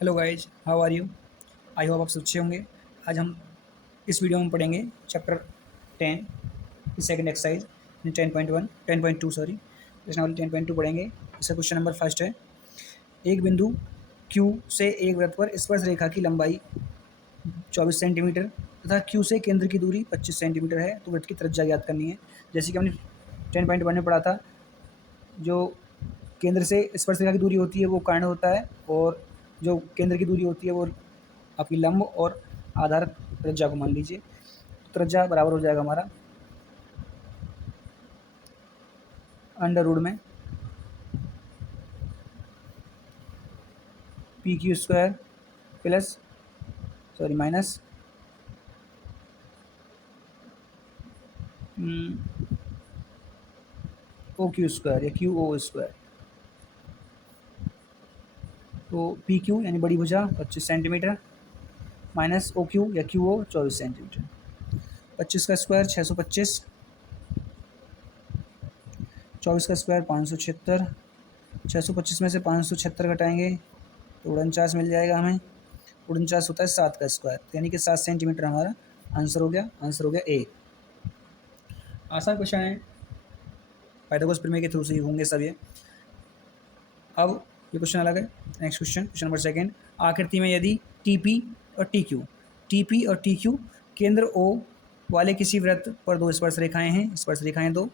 Hello guys, how are you? I hope आप सब अच्छे होंगे। आज हम इस वीडियो में पढ़ेंगे चैप्टर 10 की सेकंड एक्सरसाइज 10.1 10.2 सॉरी। प्रश्नावली 10.2 पढ़ेंगे। इसका क्वेश्चन नंबर फर्स्ट है, एक बिंदु Q से एक वृत्त पर स्पर्श रेखा की लंबाई 24 सेंटीमीटर तथा Q से केंद्र की दूरी 25 सेंटीमीटर है, तो वृत्त की त्रिज्या ज्ञात करनी है। जैसे कि हमने 10.1 में पढ़ा था, जो केंद्र से स्पर्श रेखा की दूरी होती है वो कर्ण होता है, और जो केंद्र की दूरी होती है वो आपकी लंब और आधार त्रिज्या को मान लीजिए। त्रिज्या बराबर हो जाएगा हमारा अंडर रूट में PQ² प्लस माइनस OQ² या QO²। तो PQ यानी बड़ी भुजा 25 सेंटीमीटर माइनस OQ या QO 24 सेंटीमीटर। 25 का स्क्वायर 625, 24 का स्क्वायर 576, 625 में से 576 घटाएंगे तो 49 मिल जाएगा हमें। 49 होता है 7 का स्क्वायर, यानी कि 7 सेंटीमीटर हमारा आंसर हो गया। आंसर हो गया ए। आसान क्वेश्चन है, पाइथागोरस प्रमेय के थ्रू से ही होंगे सब ये। अब ये क्वेश्चन अलग है। Next question, question number second, आकृति में यदि टीपी और टी क्यू केंद्र ओ वाले किसी वृत्त पर दो स्पर्श रेखाएं हैं, स्पर्श रेखाएं दो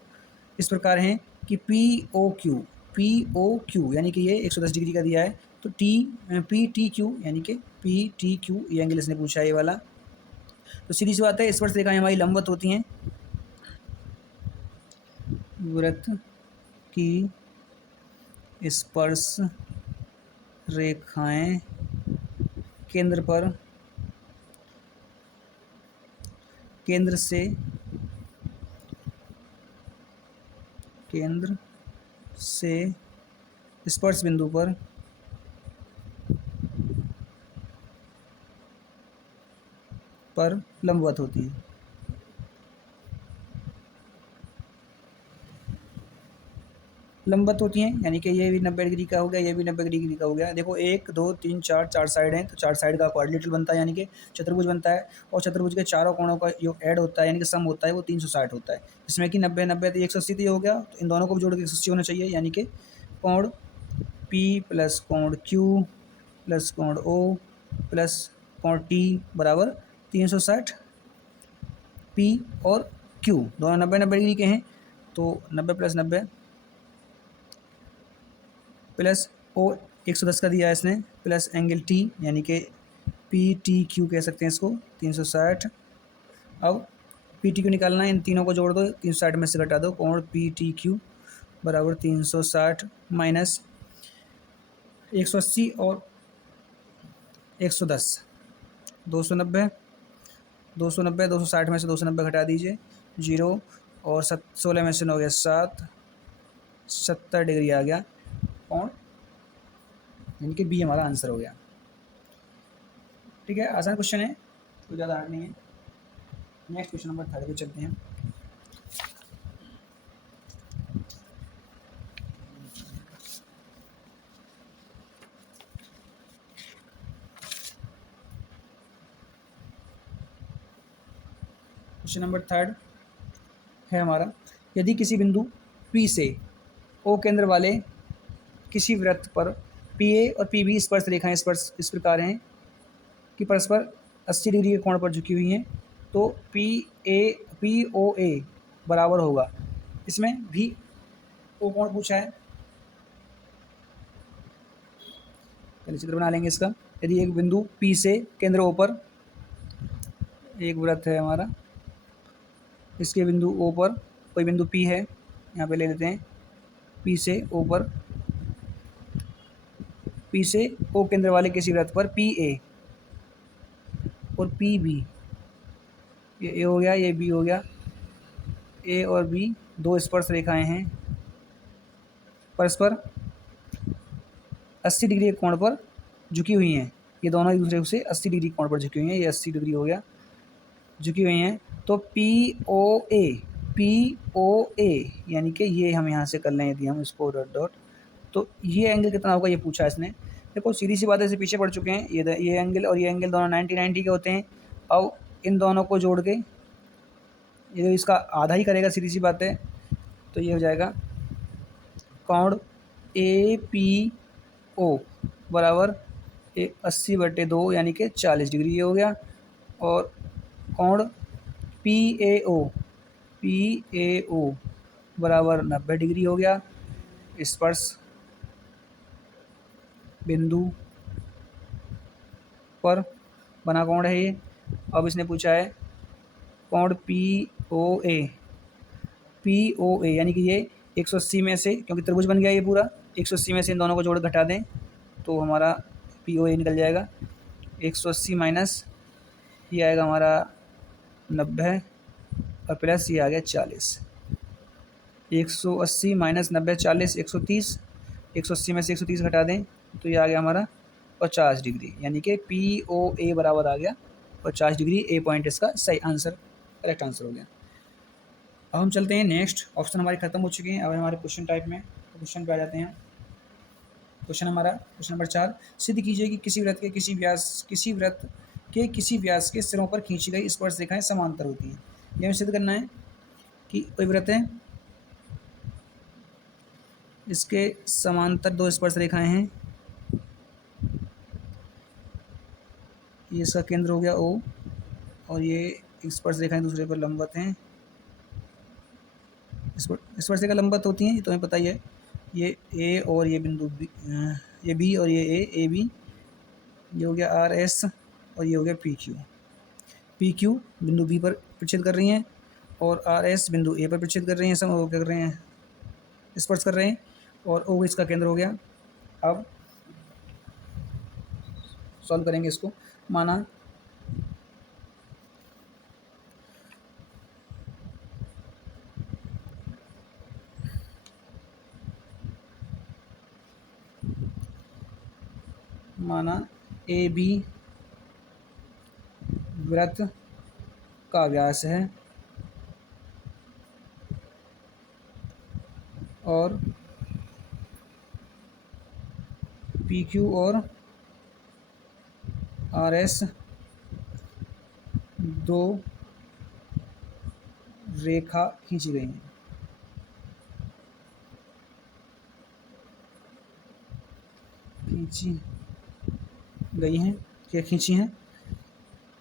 इस प्रकार हैं कि पी ओ क्यू यानी कि ये 110 डिग्री का दिया है, तो पी टी क्यू यानी कि पी टी क्यू ये एंगल इसने पूछा है ये वाला। तो सीधी सी बात है, स्पर्श रेखाएं हमारी लंबवत होती हैं। वृत्त की स्पर्श रेखाएं केंद्र से स्पर्श बिंदु पर लंबवत होती है। लंबवत होती हैं यानी कि ये भी 90 डिग्री का हो गया, ये भी 90 डिग्री का हो गया। देखो 1 2 3 4 4 साइड हैं, तो 4 साइड का क्वाड्रिलेटरल बनता है यानी कि चतुर्भुज बनता है, और चतुर्भुज के चारों कोणों का जो ऐड होता है यानी कि सम होता है वो 360 होता है। इसमें कि 90 90 तो 180 तो ये हो गया, तो इन दोनों को भी जोड़ के 180 होना चाहिए, यानी कि कोण P प्लस कोण Q प्लस कोण O प्लस कोण T बराबर 360। P और Q दोनों 90 90 डिग्री के हैं, तो 90 प्लस 90 प्लस ओ 110 का दिया है इसने, प्लस एंगल टी यानी कि पी टी क्यू कह सकते हैं इसको 360। अब पी टी क्यू निकालना है, इन तीनों को जोड़ दो, 360 में से घटा दो, कोण पी टी क्यू बराबर 360 माइनस 180 और 110 290 260 में से 290 घटा दीजिए, 0 और 16 में से 9 गया 7, 70 डिग्री आ गया कोण, यानी कि बी हमारा आंसर हो गया। ठीक है, आसान क्वेश्चन है, कोई ज़्यादा हार्ड नहीं है। नेक्स्ट क्वेश्चन नंबर 3 पे चलते हैं। क्वेश्चन नंबर 3 है हमारा, यदि किसी बिंदु P से O केंद्र वाले किसी वृत्त पर PA और PB स्पर्श रेखाएं स्पर्श इस प्रकार हैं कि परस्पर 80 डिग्री के कोण पर झुकी हुई हैं, तो POA बराबर होगा। इसमें भी O कोण पूछा है, पहले चित्र बना लेंगे इसका। यदि एक बिंदु P से केंद्र O पर एक वृत्त है हमारा, इसके बिंदु O पर कोई बिंदु P है, यहाँ पे ले लेते हैं P से O केंद्र वाले किसी वृत्त पर PA और PB, ये A हो गया, ये B हो गया। A और B दो स्पर्श रेखाएं हैं, परस्पर 80 डिग्री के कोण पर झुकी हुई हैं। ये दोनों एक दूसरे से 80 डिग्री कोण पर झुकी हुई हैं, ये 80 डिग्री हो गया, झुकी हुई हैं। तो POA यानी कि ये हम यहाँ से कर लें, यदि हम इसको डॉट डॉट, तो ये एंगल कितना होगा ये पूछा इसने। देखो सीधी सी बात है, इससे पीछे पड़ चुके हैं। ये एंगल और ये एंगल दोनों 90 के होते हैं। अब इन दोनों को जोड़ के ये इसका आधा ही करेगा, सीधी सी बात है। तो ये हो जाएगा कोण ए पी ओ बराबर 80/2 यानी कि 40 डिग्री ये हो गया। और कोण पी ए ओ बराबर 90 डिग्री हो गया। स्पर्श बिंदु पर बना कोण है ये। अब इसने पूछा है कोण पी ओ ए यानी कि ये 180 में से, क्योंकि त्रिभुज बन गया ये पूरा, 180 में से इन दोनों को जोड़ घटा दें तो हमारा पी ओ ए निकल जाएगा। 180 माइनस ये आएगा हमारा 90 और प्लस ये आ गया 40। 180 माइनस 90 40 130। 180 में से 130 घटा दें तो ये आ गया हमारा 50 डिग्री, यानी कि पी ओ ए बराबर आ गया 50 डिग्री। ए पॉइंट इसका सही आंसर, करेक्ट आंसर हो गया। अब हम चलते हैं नेक्स्ट। ऑप्शन हमारे खत्म हो चुके हैं, अब हमारे क्वेश्चन टाइप में क्वेश्चन पे आ जाते हैं। क्वेश्चन नंबर 4, सिद्ध कीजिए कि किसी वृत्त के किसी व्यास के सिरों पर खींची गई स्पर्श रेखाएं समांतर होती हैं। यह हमें सिद्ध करना है कि कोई वृत्त है, इसके समांतर दो स्पर्श रेखाएं हैं। ये इसका केंद्र हो गया O, और ये स्पर्श रेखाएं दूसरे पर लंबवत हैं। स्पर्श रेखा लंबवत होती हैं, ये तुम्हें पता ही है। ये A और ये बिंदु B, ये B और ये A B, ये हो गया RS और ये हो गया PQ बिंदु B पर प्रच्छेद कर रही हैं और RS बिंदु A पर प्रच्छेद कर रही हैं। सब वो क्या कर रहे हैं, स्पर्श कर रहे हैं, और O इसका केंद्र हो गया। अब सॉल्व करेंगे इसको। माना AB वृत्त का व्यास है और PQ और RS दो रेखा खींची गई हैं। खींची हैं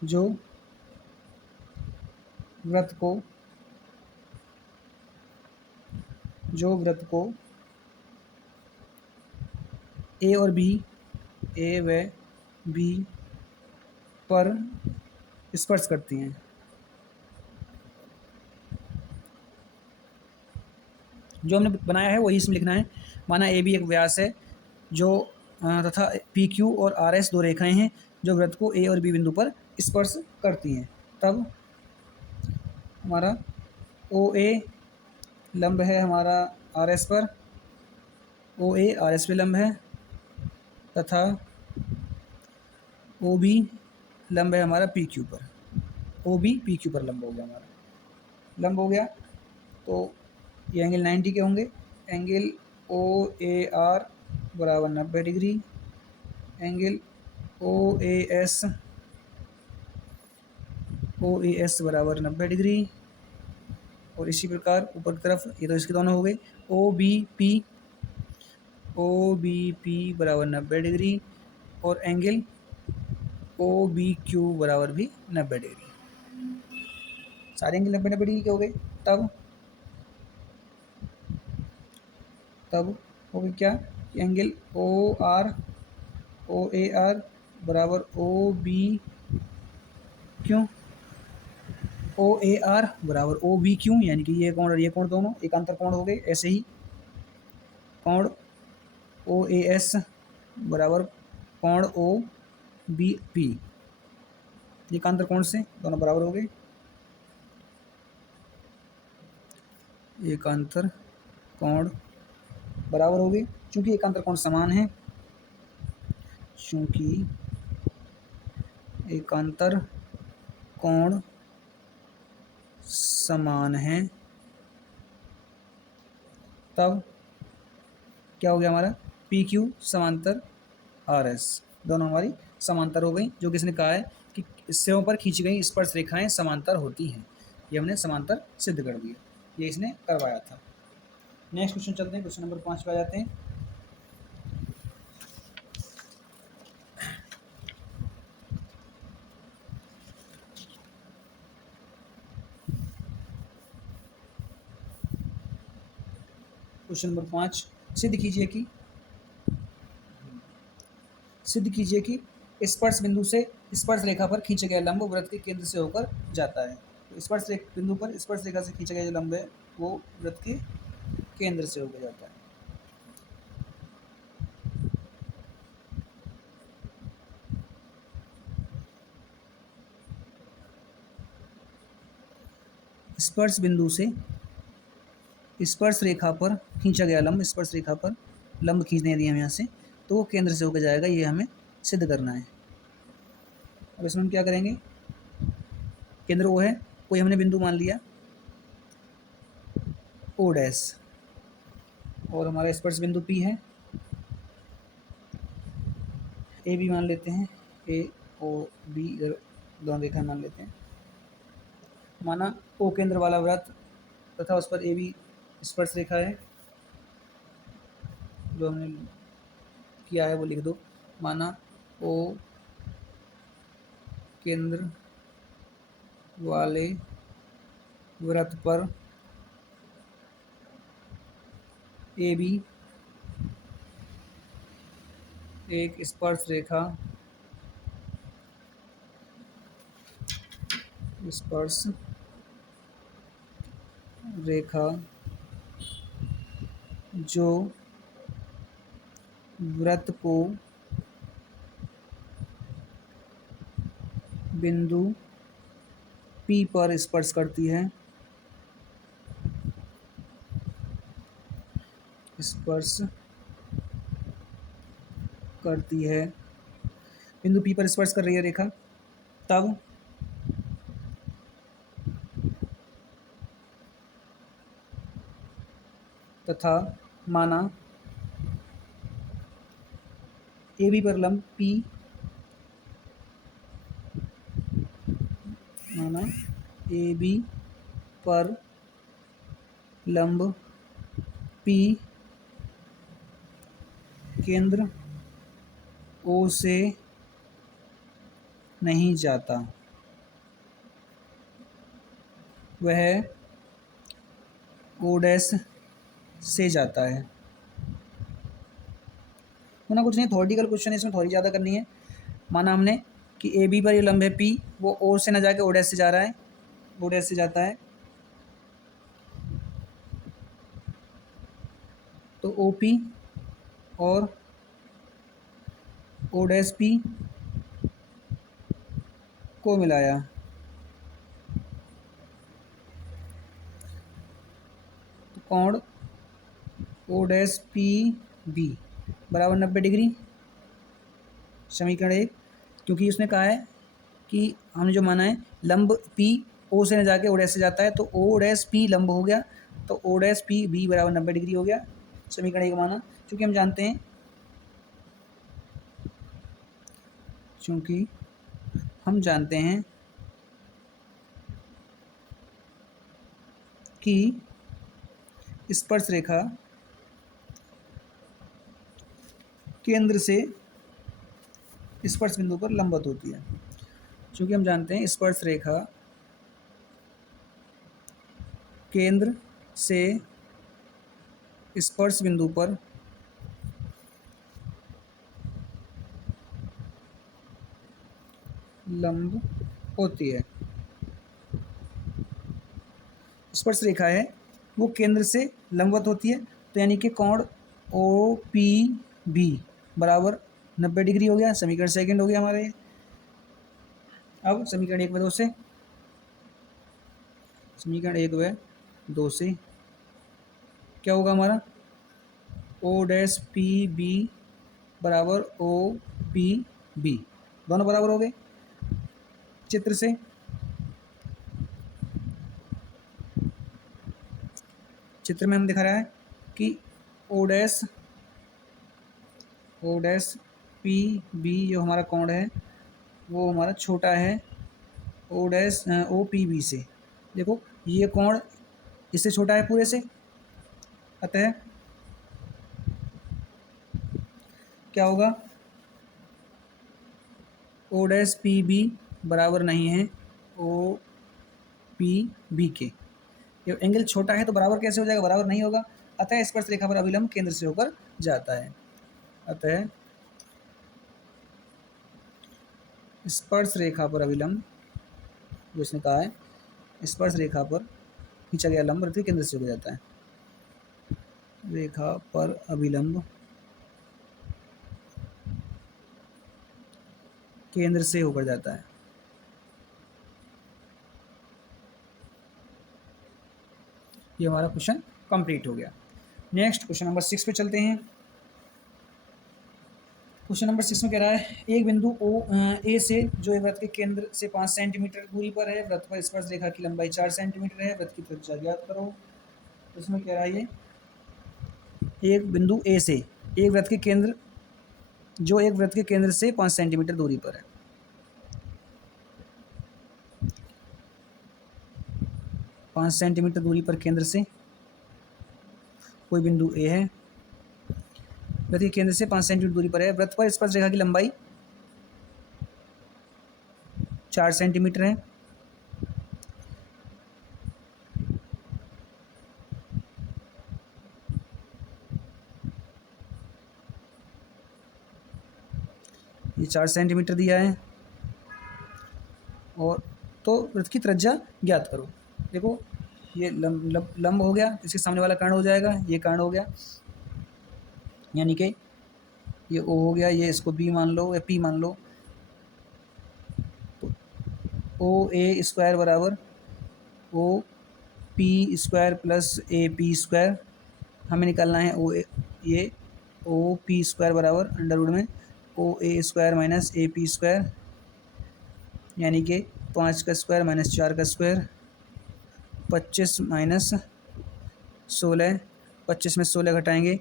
जो वृत्त को A और B, A व B पर स्पर्श करती हैं। जो हमने बनाया है वही इसमें लिखना है। माना AB एक व्यास है जो तथा PQ और RS दो रेखाएं हैं जो वृत्त को A और B बिंदु पर स्पर्श करती हैं। तब हमारा OA लंब है हमारा RS पर, OA RS पे लंब है, तथा OB लंब है हमारा PQ पर। OB PQ पर लंब हो गया, हमारा लंब हो गया। तो ये एंगल 90 के होंगे। एंगल OAR बराबर 90 डिग्री, एंगल OAS बराबर 90 डिग्री, और इसी प्रकार ऊपर की तरफ ये तो इसके दोनों हो गए। OBP बराबर 90 डिग्री, और एंगल OBQ बराबर भी 90 डिग्री। सारे एंगल 90 डिग्री के हो गए। तब हो गया क्या, एंगल OAR बराबर OAR बराबर OBQ, यानी कि ये कोण और ये कोण दोनों एकांतर कोण हो गए। ऐसे ही कोण OAS बराबर कोण OBP, एकांतर कोण से दोनों बराबर हो गए। एकांतर कोण बराबर हो गए क्योंकि एकांतर कोण समान है। तब क्या हो गया हमारा, PQ समांतर आर एस, दोनों हमारी समांतर हो गई, जो किसने कहा है कि इससे पर खींची गई स्पर्श रेखाएं समांतर होती हैं। ये हमने समांतर सिद्ध कर दिया, ये इसने करवाया था। नेक्स्ट क्वेश्चन चलते हैं, क्वेश्चन नंबर 5 पे आ जाते हैं। क्वेश्चन नंबर 5, सिद्ध कीजिए कि स्पर्श बिंदु से स्पर्श रेखा पर खींचे गए लंब वृत्त के केंद्र से होकर जाता है। तो बिंदु पर स्पर्श रेखा से खींचा गया जो लंब है वो वृत्त के केंद्र से होकर जाता है। स्पर्श बिंदु से स्पर्श रेखा पर खींचा गया लंब, स्पर्श रेखा पर लंब खींचने यदि हम यहाँ से, तो वो केंद्र से होकर जाएगा, ये हमें सिद्ध करना है। अब इसमें हम क्या करेंगे, केंद्र ओ है, कोई हमने बिंदु मान लिया ओ डैश, और हमारा स्पर्श बिंदु पी है, ए बी मान लेते हैं, ए ओ बी इधर दोनों रेखा मान लेते हैं। माना ओ केंद्र वाला वृत्त तथा उस पर ए बी स्पर्श रेखा है, जो हमने किया है वो लिख दो। माना ओ केंद्र वाले वृत्त पर ए बी एक स्पर्श रेखा जो वृत्त को बिंदु P पर स्पर्श करती है, बिंदु P पर स्पर्श कर रही है रेखा, तब तथा माना ए बी पर लंब P, माना ए बी पर लंब P केंद्र O से नहीं जाता, वह O डैश से जाता है। होना कुछ नहीं, थ्योरेटिकल क्वेश्चन है, इसमें थोड़ी ज़्यादा करनी है। माना हमने कि ए बी पर ये लंब है P, वो O से ना जाके O डैश से जा रहा है, O डैश से जाता है, तो ओ पी और ओ डैश P को मिलाया, तो कोण ओ डैश पी बी बराबर 90 डिग्री, समीकरण 1। क्योंकि उसने कहा है कि हमने जो माना है लंब P O से न जाके O डैश से जाता है, तो O डैश P लंब हो गया, तो O डैश P B बराबर 90 डिग्री हो गया, समीकरण 1 माना। क्योंकि हम जानते हैं कि स्पर्श रेखा केंद्र से स्पर्श बिंदु पर लंबवत होती है। क्योंकि हम जानते हैं स्पर्श रेखा केंद्र से स्पर्श बिंदु पर लंब होती है। स्पर्श रेखा है वो केंद्र से लंबवत होती है, तो यानी कि कोण ओ पी बी बराबर 90 डिग्री हो गया, समीकरण 2 हो गया हमारा ये। अब समीकरण 1 व 2 से, समीकरण 1 व 2 से क्या होगा हमारा, ओ डैश पी बी बराबर ओ पी बी, दोनों बराबर हो गए। चित्र में हम दिखा रहा है कि ओ डैश पी बी जो हमारा कोण है वो हमारा छोटा है O dash O P B से। देखो ये कोण इससे छोटा है पूरे से, अतः क्या होगा, ओ डैश पी बी बराबर नहीं है ओ पी बी के। ये एंगल छोटा है तो बराबर कैसे हो जाएगा, बराबर नहीं होगा। अतः स्पर्श रेखा पर अभिलंब केंद्र से होकर जाता है। अतः स्पर्श रेखा पर अभिलंब, जो इसने कहा है स्पर्श रेखा पर खींचा गया लंब वृत्त के केंद्र से होकर जाता है। रेखा पर अभिलंब केंद्र से होकर जाता है। ये हमारा क्वेश्चन कंप्लीट हो गया। नेक्स्ट क्वेश्चन नंबर 6 पे चलते हैं। क्वेश्चन नंबर 6 में कह रहा है एक बिंदु ए से जो एक वृत्त के केंद्र से 5 सेंटीमीटर दूरी पर है, वृत्त पर स्पर्श रेखा की लंबाई 4 सेंटीमीटर है, वृत्त की त्रिज्या ज्ञात करो। इसमें कह रहा है ये एक बिंदु ए से एक वृत्त के केंद्र जो एक वृत्त के केंद्र से 5 सेंटीमीटर दूरी पर है, 5 सेंटीमीटर दूरी पर केंद्र से कोई बिंदु ए है, वृत्त के केंद्र से 5 सेंटीमीटर दूरी पर है, वृत्त पर स्पर्श रेखा की लंबाई 4 सेंटीमीटर है, ये 4 सेंटीमीटर दिया है, और तो वृत्त की त्रिज्या ज्ञात करो। देखो ये लंब हो गया, इसके सामने वाला कर्ण हो जाएगा, ये कर्ण हो गया, यानी कि ये ओ हो गया, ये इसको बी मान लो या पी मान लो। तो ओ ए स्क्वायर बराबर O P square plus A P square, हमें निकालना है ओ ये ओ पी स्क्वायर बराबर अंडर रूट में O A square minus A P square, यानी कि 5 का स्क्वायर माइनस 4 का स्क्वायर, 25 माइनस 16, 25 में 16 घटाएंगे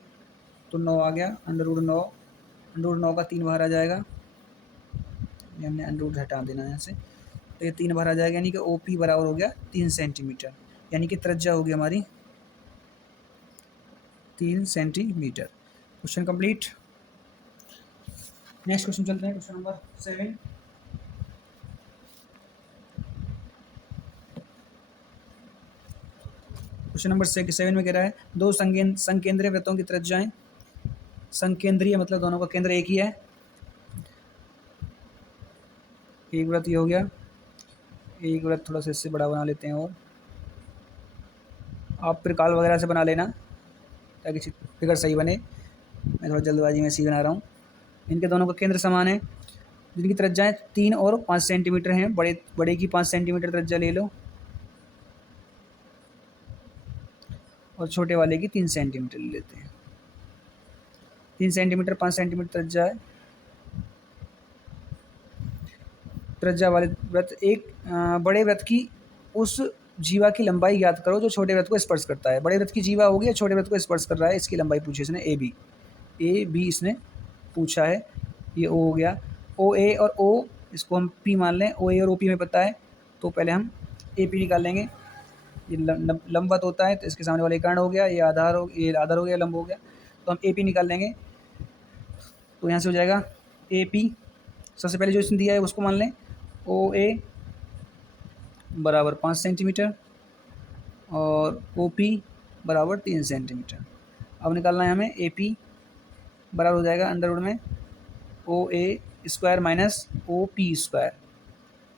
तो 9 आ गया, अंडर रूट 9, अंडर रूट 9 का 3 बाहर आ जाएगा, हमने अंडर रूट हटा देना है यहाँ से, तो ये 3 बाहर आ जाएगा, यानी कि ओ पी बराबर हो गया 3 सेंटीमीटर, यानी कि त्रिज्या होगी हमारी 3 centimetre. Question complete. Next question चलते हैं, क्वेश्चन नंबर 7। क्वेश्चन नंबर 7 में कह रहा है दो संकेंद्रीय वृत्तों की त्रिज्याएं, संकेंद्रीय मतलब दोनों का केंद्र एक ही है, एक वृत्त ये हो गया, एक वृत्त थोड़ा सा इससे बड़ा बना लेते हैं, और आप त्रिकाल वगैरह से बना लेना ताकि फिगर सही बने, मैं थोड़ा जल्दबाजी में सी बना रहा हूँ। इनके दोनों का केंद्र समान है, जिनकी त्रिज्याएं 3 और 5 सेंटीमीटर हैं, बड़े की 5 सेंटीमीटर त्रिज्या ले लो और छोटे वाले की 3 सेंटीमीटर ले लेते हैं। 3 सेंटीमीटर 5 सेंटीमीटर त्रिज्या है, त्रिज्या वाले वृत्त एक बड़े वृत्त की उस जीवा की लंबाई ज्ञात करो जो छोटे वृत्त को स्पर्श करता है। बड़े वृत्त की जीवा होगी या छोटे वृत्त को स्पर्श कर रहा है, इसकी लंबाई पूछी इसने ए बी इसने पूछा है। ये ओ हो गया, ओ ए और ओ इसको हम पी मान लें, ओ ए और ओ पी में पता है तो पहले हम ए पी निकाल लेंगे। ये लंबवत होता है तो इसके सामने वाले कर्ण हो गया, ये आधार हो गया, लंब हो गया, तो हम ए पी निकाल लेंगे। तो यहाँ से हो जाएगा ए पी, सबसे पहले जो इसने दिया है उसको मान लें, ओ ए बराबर 5 सेंटीमीटर और ओ पी बराबर 3 सेंटीमीटर। अब निकालना है हमें ए पी बराबर हो जाएगा अंडर रूट में O A square minus O P square,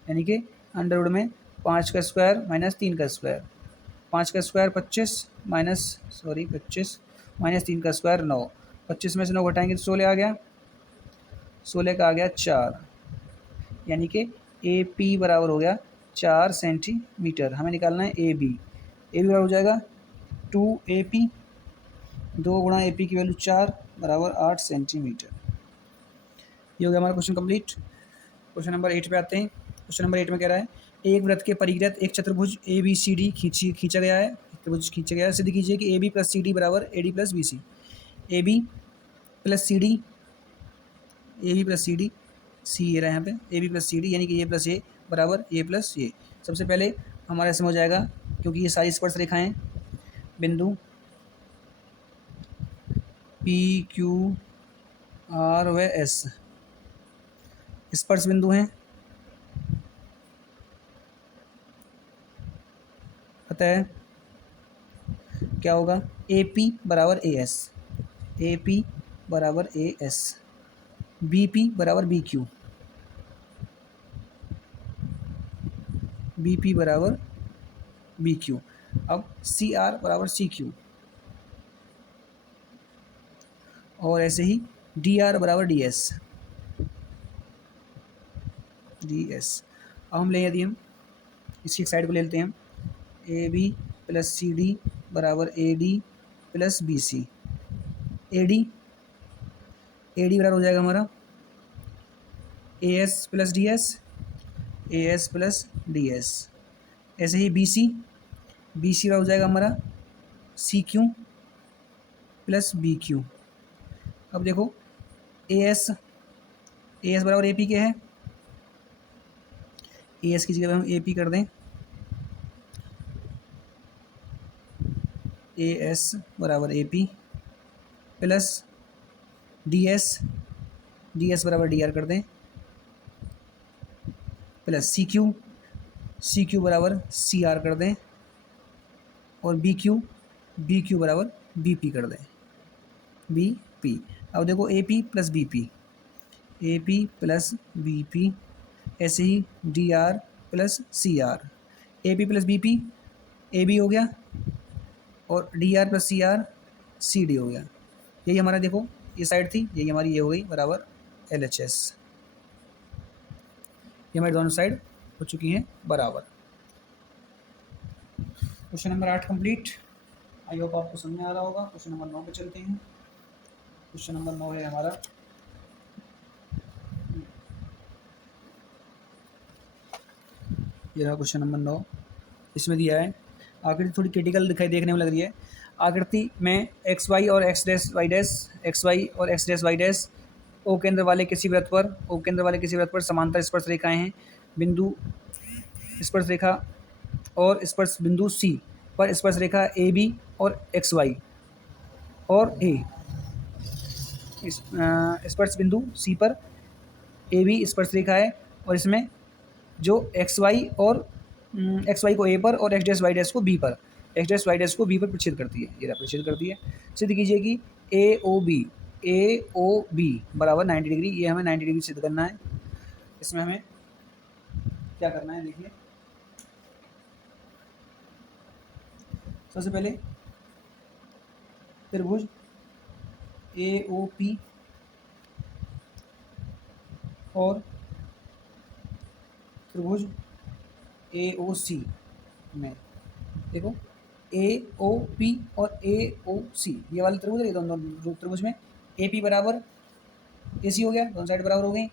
यानी कि अंडर रूट में 5 का स्क्वायर माइनस 3 का स्क्वायर, 5 का स्क्वायर 25 माइनस 3 का स्क्वायर 9, 25 में से 9 घटाएंगे तो 16 आ गया, 16 का आ गया 4, यानी कि ए पी बराबर हो गया 4 सेंटीमीटर। हमें निकालना है ए बी बराबर हो जाएगा 2 ए पी, 2 गुणा ए पी की वैल्यू 4 बराबर 8 सेंटीमीटर। ये हो गया हमारा क्वेश्चन कंप्लीट। क्वेश्चन नंबर 8 पे आते हैं। क्वेश्चन नंबर 8 में कह रहा है एक वृत्त के परिग्रत एक चतुर्भुज ए बी सी डी खींचा गया है, त्रिभुज खींचा गया है। सिद्ध कीजिए कि A B plus C D बराबर A D plus B C. A B plus C D A B plus C D, C ये रहा यहाँ पे A B plus C D, यानी कि ए प्लस ए बराबर ए प्लस ए। सबसे पहले हमारा इसमें हो जाएगा, क्योंकि ये सारी स्पर्श रेखाएं बिंदु पी क्यू आर व एस स्पर्श बिंदु हैं, अतः क्या होगा, ए पी बराबर ए एस, ए पी बराबर ए एस, बी पी बराबर बी क्यू, बी पी बराबर बी क्यू। अब सी आर बराबर सी क्यू, और ऐसे ही डी आर बराबर डी एस, डी एस। अब हम ले, यदि हम इसकी साइड को ले लेते हैं, A B plus C D बराबर A D plus B C, A D बराबर हो जाएगा हमारा A S plus D S, A S plus D S. ऐसे ही बी सी बराबर हो जाएगा हमारा C Q plus B Q. अब देखो ए एस बराबर ए पी के है, ए एस की जगह हम ए पी कर दें, ए एस बराबर ए पी प्लस डी एस बराबर डी आर कर दें, प्लस सी क्यू बराबर सी आर कर दें, और बी क्यू बराबर बी पी कर दें, बी पी। अब देखो A P plus B P, A P plus B P, ऐसे ही D R plus C R, A P plus B P A B हो गया, और D R plus C R C D हो गया। यही हमारा देखो ये साइड थी, यही हमारी ये हो गई बराबर एल एच एस। ये हमारी दोनों साइड हो चुकी हैं बराबर। Question number 8 complete. I hope आपको समझ में आ रहा होगा। क्वेश्चन नंबर 9 पे चलते हैं। क्वेश्चन नंबर 9 है हमारा, ये रहा क्वेश्चन नंबर 9। इसमें दिया है, आकृति थोड़ी क्रिटिकल दिखाई देखने में लग रही है। आकृति में एक्स वाई और X dash Y dash, X Y और X dash Y dash O केंद्र वाले किसी वृत्त पर समांतर स्पर्श रेखाएं हैं। बिंदु स्पर्श रेखा और स्पर्श बिंदु सी पर स्पर्श रेखा ए बी और एक्स वाई और ए, स्पर्श बिंदु सी पर ए बी स्पर्श रेखा है, और इसमें जो एक्स वाई और एक्स वाई को ए पर और एक्स डैश वाई डैश को बी पर, एक्स डैश वाई डैश को बी पर प्रच्छेद करती है, ये प्रच्छेद करती है। सिद्ध कीजिए कि ए ओ बी बराबर 90 डिग्री, ये हमें 90 डिग्री सिद्ध करना है। इसमें हमें क्या करना है, देखिए सबसे पहले त्रिभुज ए ओ पी और त्रिभुज ए ओ सी में, देखो ए ओ पी और ए ओ सी ये वाले त्रिभुज है, दोनों त्रिभुज में ए पी बराबर ए सी हो गया, दोनों साइड बराबर हो गई।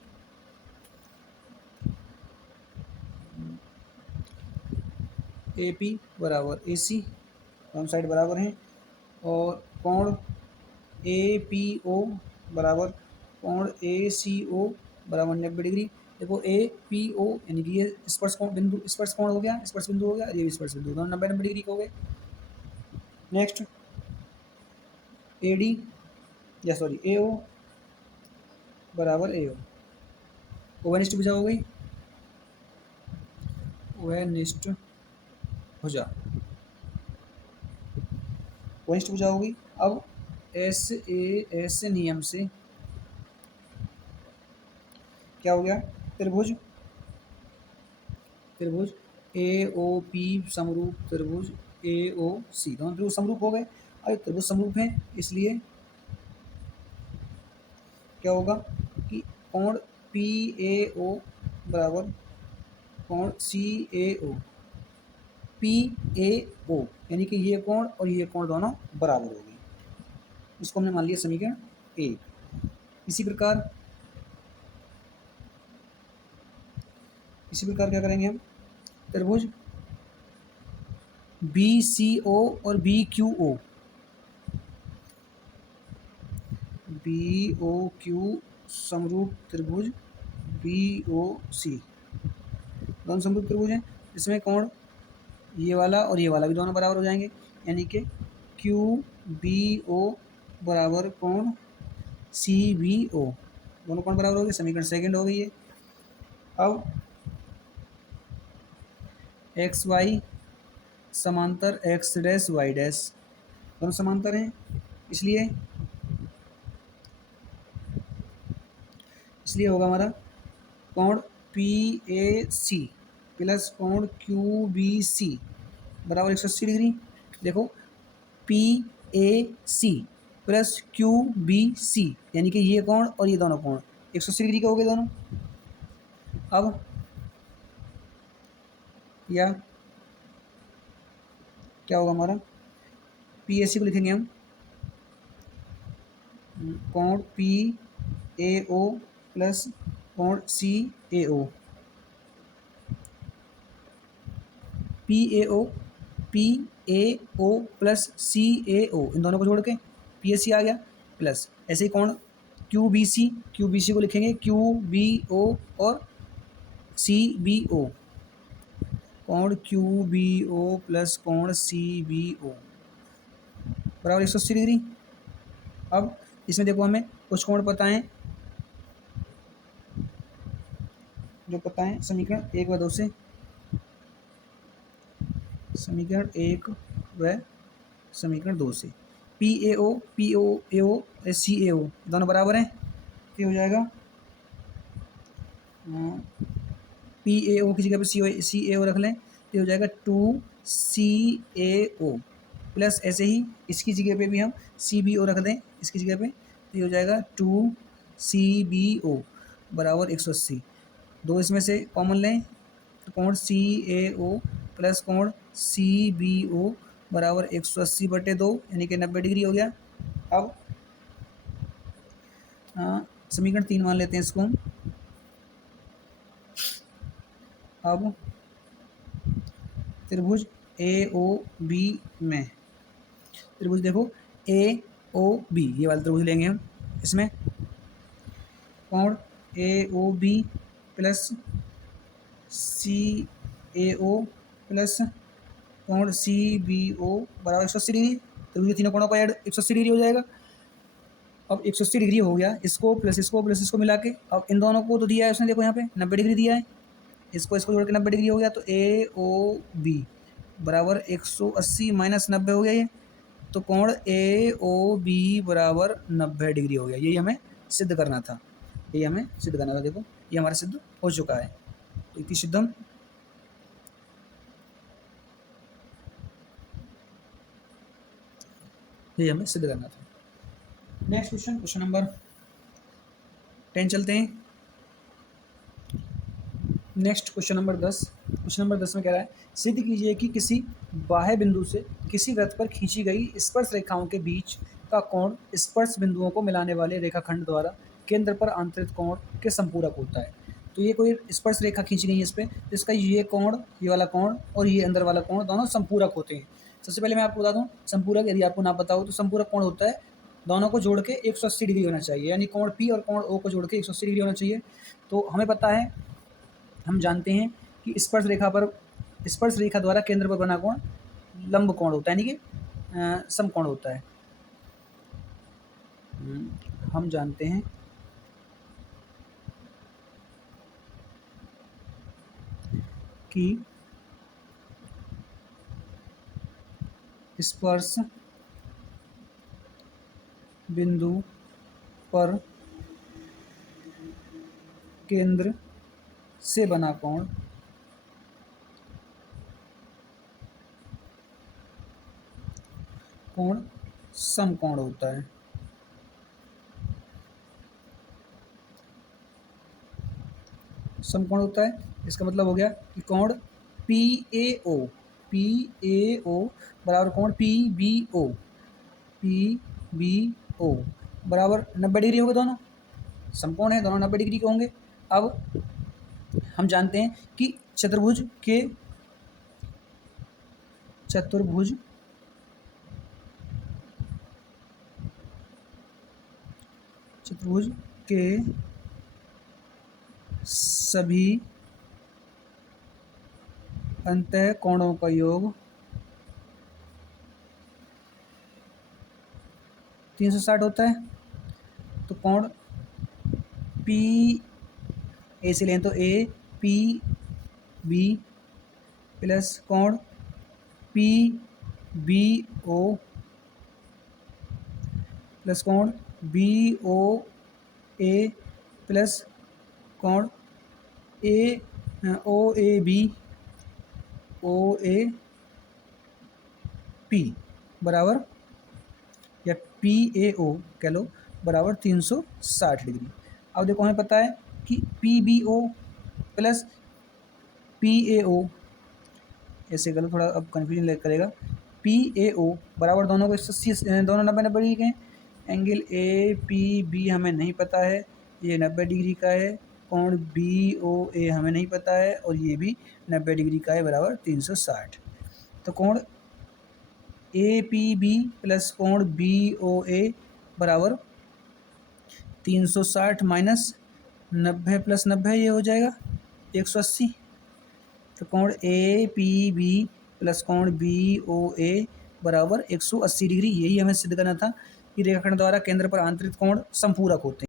ए पी बराबर ए सी, दोनों साइड बराबर हैं, और कोण ए पी ओ बराबर कोण ए सी ओ बराबर 90 डिग्री। देखो ए पी ओ यानी कि ये स्पर्श कोण बिंदु, स्पर्श कोण हो गया, स्पर्श बिंदु हो गया, ये भी स्पर्श बिंदु, दोनों 90 डिग्री के हो गए। नेक्स्ट ए डी या सॉरी ए ओ बराबर ए ओ, ओवनिष्ठ भुजा हो गई, ओवनिष्ठ भुजा, ओवनिष्ठ भुजा हो गई। अब एस नियम से क्या हो गया, त्रिभुज ए ओ पी समरूप त्रिभुज ए ओ सी, दोनों त्रिभुज समरूप हो गए। और त्रिभुज समरूप हैं, इसलिए क्या होगा कि कोण पी ए ओ बराबर कोण सी ए ओ, पी ए ओ यानी कि ये कोण और ये कोण दोनों बराबर हो गई। इसको हमने मान लिया समीकरण ए। इसी प्रकार क्या करेंगे हम, त्रिभुज बी सी ओ और बी क्यू ओ समरूप त्रिभुज बी ओ सी, दोनों समरूप त्रिभुज हैं। इसमें कोण ये वाला और ये वाला भी दोनों बराबर हो जाएंगे, यानी कि क्यू बी ओ बराबर कोण सी बी ओ, दोनों कोण बराबर हो गए। समीकरण सेकंड हो गई है। अब एक्स वाई समांतर एक्स डैश वाई डैश, दोनों समांतर हैं, इसलिए होगा हमारा कोण पी ए सी प्लस कोण क्यू बी सी बराबर 180 डिग्री। देखो P A C plus Q B C, यानी कि ये कोण और ये दोनों कोण 180 डिग्री के हो गए दोनों। अब या क्या होगा हमारा, पी ए सी को लिखेंगे हम कोण पी ए ओ प्लस कोण सी ए ओ, पी ए ओ प्लस सी ए ओ, इन दोनों को जोड़ के पी ए सी आ गया, प्लस ऐसे ही कोण क्यू बी सी को लिखेंगे क्यू बी ओ और सी बी ओ, कोण क्यू बी ओ प्लस कोण सी बी ओ बराबर 180 डिग्री। अब इसमें देखो हमें कुछ कोण पता है, जो पता है समीकरण 1 व 2 से, समीकरण 1 व समीकरण 2 से पी ए ओ सी ए ओ दोनों बराबर हैं, तो हो जाएगा पी ए ओ की जगह पे सी ए ओ रख लें, तो हो जाएगा 2 सी ए ओ प्लस ऐसे ही इसकी जगह पे भी हम सी बी ओ रख दें इसकी जगह पे, तो हो जाएगा 2 सी बी ओ बराबर 180। दो इसमें से कॉमन लें तो कोण सी ए ओ प्लस कोण सी बी ओ बराबर 180/2, यानी कि 90 डिग्री हो गया। अब समीकरण 3 मान लेते हैं इसको हम। अब त्रिभुज ए ओ बी में, त्रिभुज देखो ए ओ बी, ये वाला त्रिभुज लेंगे हम। इसमें कोण ए ओ बी प्लस सी ए ओ प्लस कोण सी बी ओ बराबर 180 डिग्री, त्रिभुज तीनों कोणों का ऐड 180 डिग्री हो जाएगा। अब 180 डिग्री हो गया, इसको प्लस इसको मिला के, अब इन दोनों को तो दिया है उसने, देखो यहाँ पे 90 डिग्री दिया है, इसको जोड़ के 90 डिग्री हो गया, तो ए ओ बी बराबर 180 माइनस 90 हो गया ये, तो कोण ए ओ बी बराबर 90 डिग्री हो गया। यही हमें सिद्ध करना था, देखो ये हमारा सिद्ध हो चुका है। तो इति सिद्धम, ये हमें सिद्ध करना था। नेक्स्ट क्वेश्चन नंबर 10 चलते हैं। नेक्स्ट क्वेश्चन नंबर 10 में कह रहा है सिद्ध कीजिए कि किसी बाह्य बिंदु से किसी वृत्त पर खींची गई स्पर्श रेखाओं के बीच का कोण स्पर्श बिंदुओं को मिलाने वाले रेखाखंड द्वारा केंद्र पर आंतरिक कोण के संपूरक होता है। तो ये कोई स्पर्श रेखा खींची गई है इस पर, तो इसका ये कोण, ये वाला कोण और ये अंदर वाला कोण दोनों संपूरक होते हैं। सबसे पहले मैं आपको बता दूं, संपूरक यदि आपको ना पता हो तो संपूरक कोण होता है दोनों को जोड़ के 180 डिग्री होना चाहिए, यानी कोण पी और कोण ओ को जोड़ के 180 डिग्री होना चाहिए। तो हमें पता है, हम जानते हैं कि स्पर्श रेखा द्वारा केंद्र पर बना कोण लंब कोण होता है, यानी कि समकोण होता है। हम जानते हैं कि स्पर्श बिंदु पर केंद्र से बना कोण समकोण होता है। समकोण होता है, इसका मतलब हो गया कि कोण पी ए ओ बराबर कोण पी बी ओ बराबर 90 डिग्री होंगे, दोनों समकोण है, दोनों 90 डिग्री के होंगे। अब हम जानते हैं कि चतुर्भुज के सभी अंतः कोणों का योग 360 होता है। तो कोण पी ए से लें तो ए पी बी प्लस कोण पी बी ओ प्लस कोण बी ओ ए प्लस कोण ए ओ A B O A P बराबर या पी ए ओ कह लो बराबर 360 डिग्री। अब देखो हमें पता है कि P B O plus P A O, ऐसे करो थोड़ा अब कन्फ्यूजन करेगा। पी ए ओ बराबर दोनों को 180 दोनों 90 डिग्री के हैं। एंगल ए पी बी हमें नहीं पता है, ये 90 डिग्री का है। कोण बी ओ ए हमें नहीं पता है और ये भी 90 डिग्री का है बराबर 360। तो कोण ए पी बी प्लस कोण बी ओ ए बराबर 360 माइनस 90 प्लस 90 ये हो जाएगा 180। तो कोण ए पी बी प्लस कोण बी ओ ए बराबर 180 डिग्री। यही हमें सिद्ध करना था कि रेखाखंड द्वारा केंद्र पर आंतरिक कोण समपूरक होते हैं।